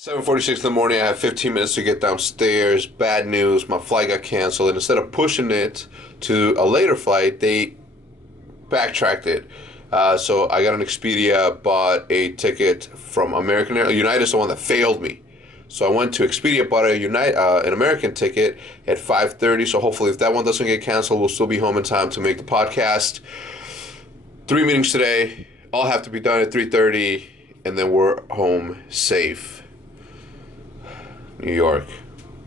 7:46 in the morning, I have 15 minutes to get downstairs. Bad news, my flight got canceled. And instead of pushing it to a later flight, they backtracked it. So I got an Expedia, bought a ticket from American Airlines. United is the one that failed me. So I went to Expedia, bought an American ticket at 5:30. So hopefully if that one doesn't get canceled, we'll still be home in time to make the podcast. 3 meetings today. All have to be done at 3:30. And then we're home safe. New York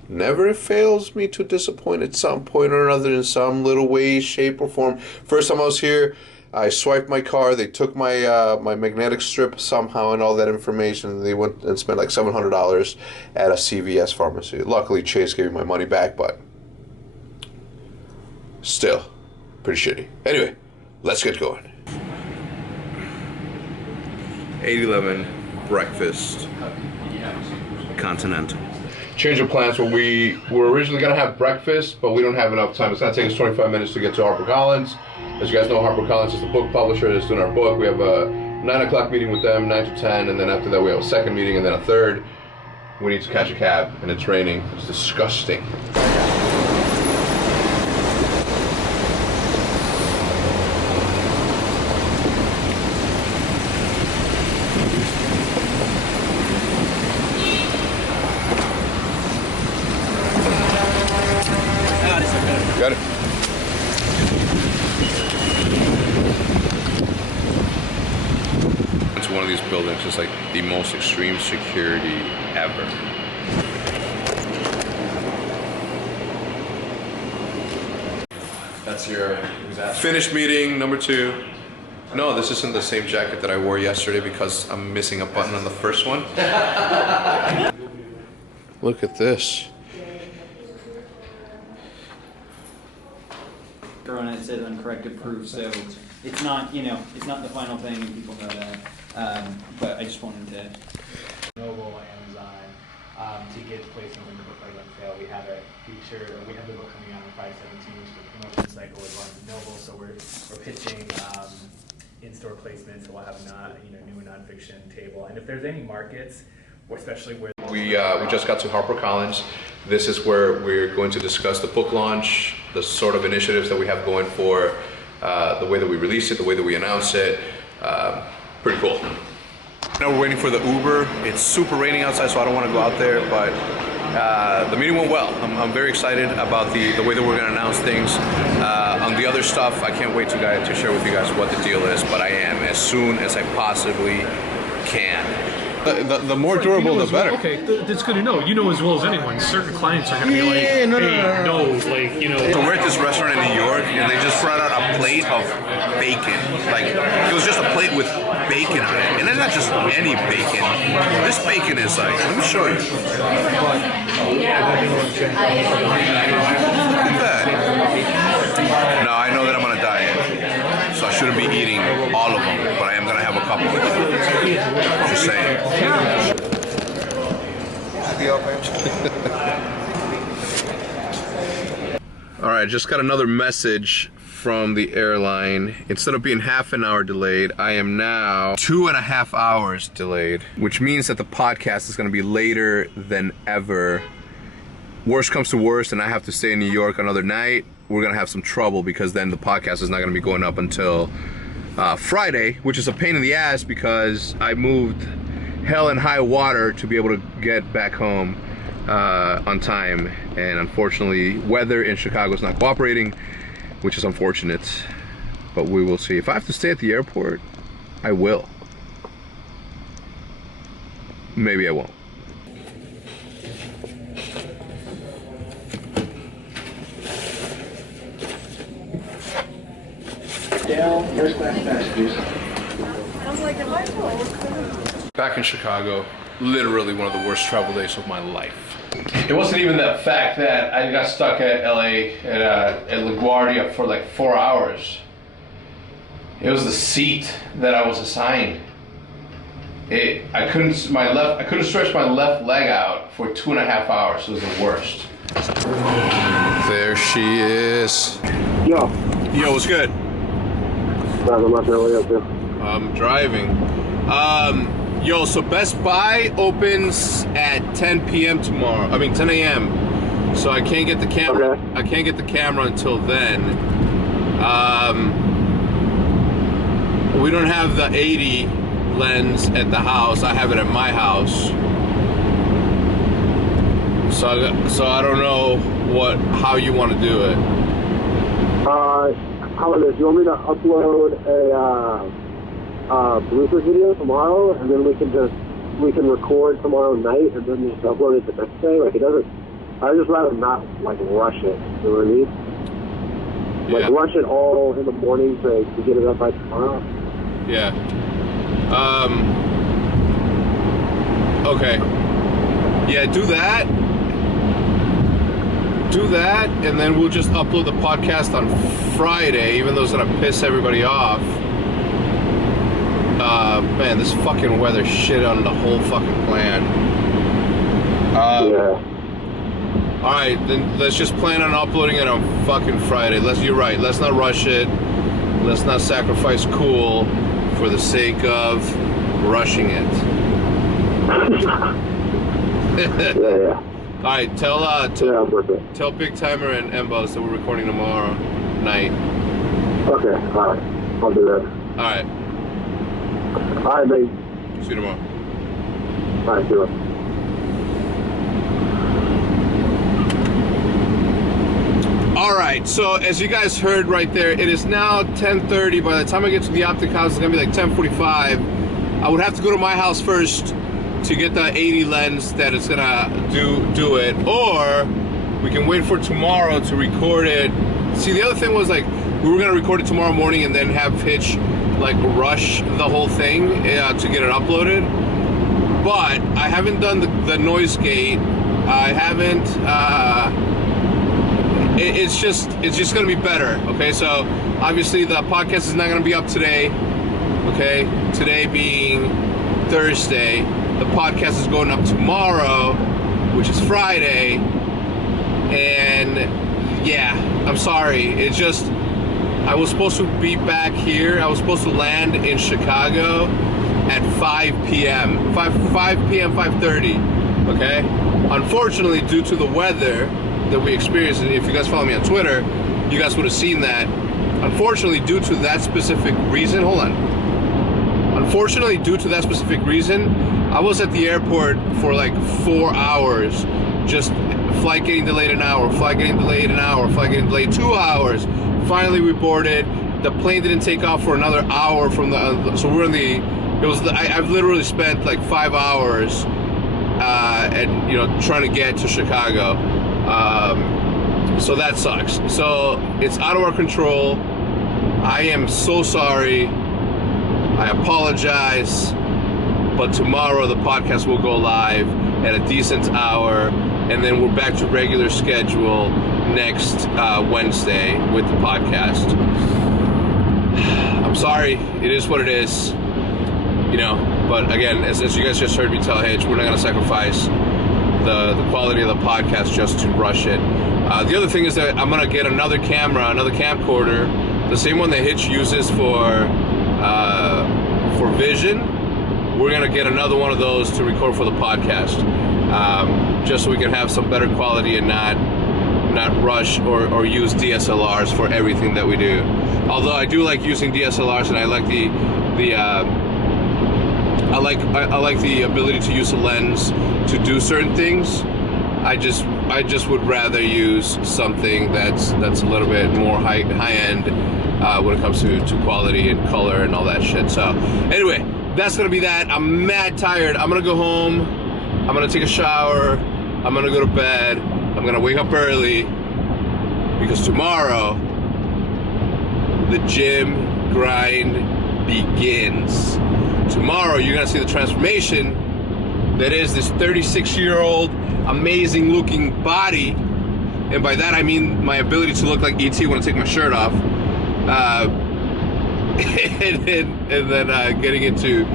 never fails me to disappoint at some point or another in some little way, shape, or form. First time I was here, I swiped my card. They took my my magnetic strip somehow and all that information. They went and spent like $700 at a CVS pharmacy. Luckily, Chase gave me my money back, but still pretty shitty. Anyway, let's get going. 8-11 breakfast, continental. Change of plans. Where we were originally going to have breakfast, but we don't have enough time. It's going to take us 25 minutes to get to HarperCollins. As you guys know, HarperCollins is the book publisher that's doing our book. We have a 9 o'clock meeting with them, 9 to 10, and then after that we have a second meeting and then a third. We need to catch a cab, and it's raining. It's disgusting. Got it. It's one of these buildings. It's like the most extreme security ever. That's your finished meeting number 2. No, this isn't the same jacket that I wore yesterday because I'm missing a button on the first one. Look at this. And it says uncorrected proof, so it's not, it's not the final thing, and people know that. But I just wanted to. Noble, Amazon, to get placed in the book like on sale. We have a feature. We have the book coming out on 5/17, which is the promotion cycle with Barnes & Noble. So we're pitching in-store placements. So we'll have new and nonfiction table. And if there's any markets, or especially where we just got to HarperCollins. This is where we're going to discuss the book launch, the sort of initiatives that we have going for the way that we release it, the way that we announce it. Pretty cool. Now we're waiting for the Uber. It's super raining outside, so I don't want to go out there, but the meeting went well. I'm very excited about the way that we're going to announce things. On the other stuff, I can't wait to share with you guys what the deal is, but I am as soon as I possibly can. The more durable, the better. Okay, that's good to know. You know as well as anyone, certain clients are going to be like, no. So we're at this restaurant in New York, and they just brought out a plate of bacon. Like, it was just a plate with bacon on it. And it's not just any bacon. This bacon is like, let me show you. Look at that. Now, I know that I'm on a diet, so I shouldn't be eating all of them, but I am going to have a couple of them. Just saying. All right, just got another message from the airline. Instead of being half an hour delayed, I am now 2.5 hours delayed, which means that the podcast is going to be later than ever. Worst comes to worst, and I have to stay in New York another night. We're going to have some trouble because then the podcast is not going to be going up until Friday, which is a pain in the ass because I moved hell and high water to be able to get back home on time, and unfortunately weather in Chicago is not cooperating, which is unfortunate, but we will see. If I have to stay at the airport, I will. Maybe I won't. Down, first class passengers. Back in Chicago, literally one of the worst travel days of my life. It wasn't even the fact that I got stuck at LA at LaGuardia for like 4 hours. It was the seat that I was assigned. I couldn't stretch my left leg out for 2.5 hours. It was the worst. There she is. Yo. Yo, what's good? I'm not sure what up there. I'm driving. Yo, so Best Buy opens at 10 p.m. tomorrow. I mean 10 a.m. So I can't get the camera. Okay. I can't get the camera until then. We don't have the 80 lens at the house. I have it at my house. So I don't know how you want to do it. How about this? You want me to upload a blooper video tomorrow, and then we can record tomorrow night, and then just upload it the next day? Like, it doesn't. I'd just rather not like rush it. You know what I mean? Like, rush it all in the morning to get it up by tomorrow. Yeah. Okay. Yeah, do that. Do that, and then we'll just upload the podcast on Friday, even though it's gonna piss everybody off. Man, this fucking weather shit on the whole fucking plan. Yeah. Alright, then let's just plan on uploading it on fucking Friday. You're right, let's not rush it. Let's not sacrifice cool for the sake of rushing it. Yeah. Alright, tell Big Timer and Embos that we're recording tomorrow night. Okay, alright. I'll do that. Alright. Alright, mate. See you tomorrow. Alright, see you. Alright, so as you guys heard right there, it is now 10:30. By the time I get to the optic house, it's gonna be like 10:45. I would have to go to my house first to get the 80 lens that is gonna do it, or we can wait for tomorrow to record it. See, the other thing was, like, we were gonna record it tomorrow morning and then have Hitch like rush the whole thing to get it uploaded, but I haven't done the noise gate. I haven't it's just gonna be better. Okay, so obviously the podcast is not gonna be up today. Okay, today being Thursday. The podcast is going up tomorrow, which is Friday, and yeah, I'm sorry. It's just, I was supposed to be back here. I was supposed to land in Chicago at 5 p.m. 5:30, okay? Unfortunately, due to the weather that we experienced, and if you guys follow me on Twitter, you guys would have seen that. Unfortunately, due to that specific reason, Unfortunately, due to that specific reason, I was at the airport for like 4 hours, just flight getting delayed an hour, flight getting delayed an hour, flight getting delayed 2 hours. Finally, we boarded. The plane didn't take off for another hour from the. So we're in the. I've literally spent like 5 hours, and trying to get to Chicago. So that sucks. So it's out of our control. I am so sorry. I apologize, but tomorrow the podcast will go live at a decent hour, and then we're back to regular schedule next Wednesday with the podcast. I'm sorry, it is what it is, but again, as you guys just heard me tell Hitch, we're not going to sacrifice the quality of the podcast just to rush it. The other thing is that I'm going to get another camera, another camcorder, the same one that Hitch uses for vision. We're gonna get another one of those to record for the podcast, just so we can have some better quality and not rush or use DSLRs for everything that we do. Although I do like using DSLRs, and I like I like the ability to use a lens to do certain things. I just would rather use something that's a little bit more high end when it comes to quality and color and all that shit. So anyway, that's gonna be that. I'm mad tired. I'm gonna go home. I'm gonna take a shower. I'm gonna go to bed. I'm gonna wake up early because tomorrow the gym grind begins. Tomorrow you're gonna see the transformation that is this 36-year-old amazing looking body, and by that I mean my ability to look like E.T. when I take my shirt off, and then getting into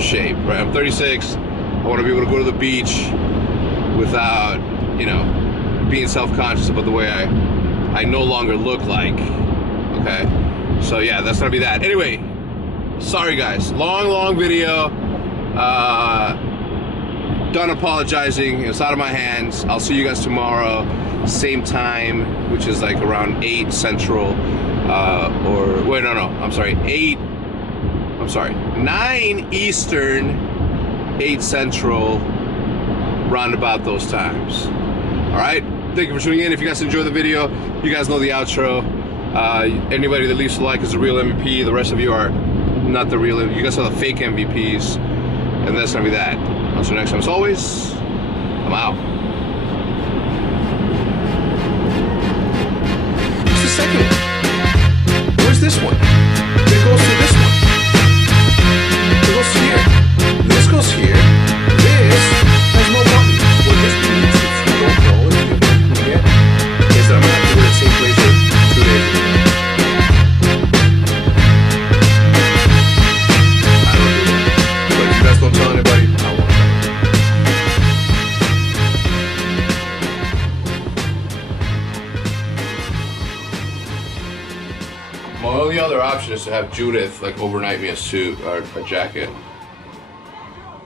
shape. Right, I'm 36. I want to be able to go to the beach without being self-conscious about the way I no longer look like. Okay, so yeah, that's gonna be that. Anyway, sorry guys, long video. Done apologizing. It's out of my hands. I'll see you guys tomorrow, same time, which is like around 8 Central, or wait, no, I'm sorry, 9 Eastern, 8 Central, round about those times. All right, thank you for tuning in. If you guys enjoyed the video, you guys know the outro. Anybody that leaves a like is the real MVP. The rest of you are not the real. You guys are the fake MVPs, and that's gonna be that. Until next time, as always, I'm out. What's the second one? Where's this one? It goes to this one. It goes here. This goes here. This has no button. What this means, if you don't know, if you don't forget, is that I'm gonna have to go to the same place for 2 days. I don't do that. But if you guys don't tell anybody, I won't. My only other option is to have Judith like overnight me a suit or a jacket.